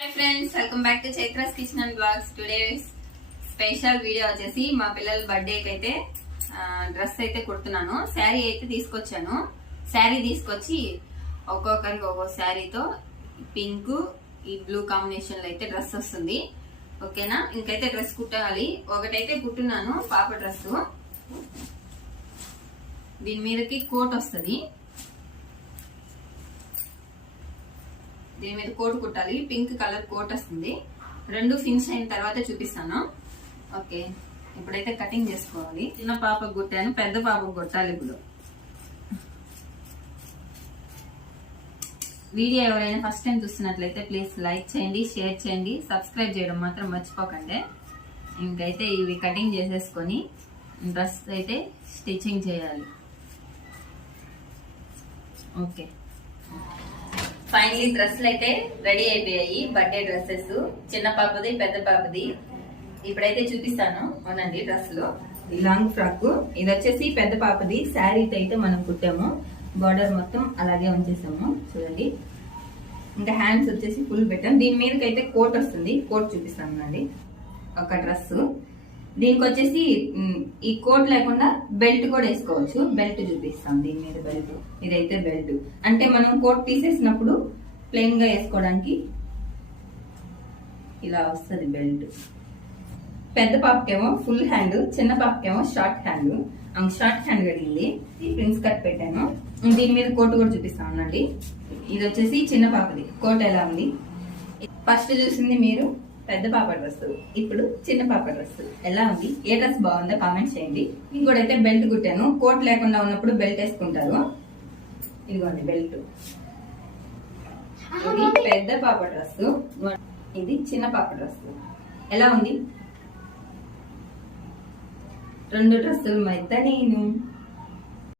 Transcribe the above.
Hi friends welcome back to Chaitra's kitchen and blogs today special video వచ్చేసి మా పిల్లల బర్త్డేకి అయితే డ్రెస్ అయితే కుడుతున్నాను. శారీ అయితే తీసుకొచ్చాను. శారీ తీసుకొచ్చి ఒక్కొక్కరికి ఒక్కో శారీతో పింక్ ఈ బ్లూ కాంబినేషన్లో అయితే డ్రెస్ వస్తుంది. ఓకేనా ఇంకైతే డ్రెస్ కుట్టాలి. ఒకటైతే కుట్టున్నాను పాప డ్రెస్ దీని మీదకి కోట్ వస్తుంది. దీని మీద కోట్ కుట్టాలి. పింక్ కలర్ కోట్ వస్తుంది. రెండు ఫినిష్ అయిన తర్వాత చూపిస్తాను. ఓకే. ఇప్పుడైతే కటింగ్ చేసుకోవాలి. చిన్న పాపకు కుట్టాను. పెద్ద పాపకు కుట్టాలి ఇప్పుడు. వీడియో ఎవరైనా ఫస్ట్ టైం చూస్తున్నట్లయితే ప్లీజ్ లైక్ చేయండి షేర్ చేయండి. సబ్స్క్రైబ్ చేయడం మాత్రం మర్చిపోకండి. ఇంకైతే ఇవి కటింగ్ చేసేసుకొని డ్రెస్ అయితే స్టిచ్చింగ్ చేయాలి. ఓకే. ఫైనలీ డ్రెస్సులు అయితే రెడీ అయిపోయాయి. Birthday dresses. చిన్న పాపది పెద్ద పాపది. ఇప్పుడైతే చూపిస్తాను. అవునండి డ్రెస్సులు. Long frock. ఇది వచ్చేసి పెద్ద పాపది. శారీతో అయితే మనం కుట్టాము. బార్డర్ మొత్తం అలాగే ఉంచేసాము. చూడండి. ఇంకా హ్యాండ్స్ వచ్చేసి ఫుల్ పెట్టాం. దీని మీదకి అయితే కోట్ వస్తుంది. కోట్ చూపిస్తాను అండి. ఒక డ్రెస్సు. దీనికి వచ్చేసి ఈ కోట్ లేకుండా బెల్ట్ కూడా వేసుకోవచ్చు. బెల్ట్ చూపిస్తాం దీని మీద బెల్ట్. ఇదైతే బెల్ట్. అంటే మనం కోట్ తీసేసినప్పుడు ప్లెయిన్గా వేసుకోవడానికి ఇలా వస్తుంది బెల్ట్. పెద్ద పాపకేమో ఫుల్ హ్యాండ్ చిన్న పాపకేమో షార్ట్ హ్యాండ్. ఆమె షార్ట్ హ్యాండ్ కడిగింది. ఈ ప్రిన్స్ కట్ పెట్టాను. దీని మీద కోట్ కూడా చూపిస్తాను అనండి ఇది వచ్చేసి చిన్న పాపది. కోట్ ఎలా ఉంది? ఫస్ట్ చూసింది మీరు. పెద్ద పాప డ్రెస్ ఇప్పుడు చిన్న పాప డ్రెస్ ఎలా ఉంది? ఏ డ్రెస్ బాగుందో కామెంట్ చేయండి. ఇంకోటైతే బెల్ట్ కుట్టాను. కోట్ లేకుండా ఉన్నప్పుడు బెల్ట్ వేసుకుంటారు. ఇదిగోండి బెల్ట్. ఇది పెద్ద పాప డ్రెస్ ఇది చిన్న పాప డ్రెస్ ఎలా ఉంది? రెండు డ్రెస్సులు మధ్య నేను.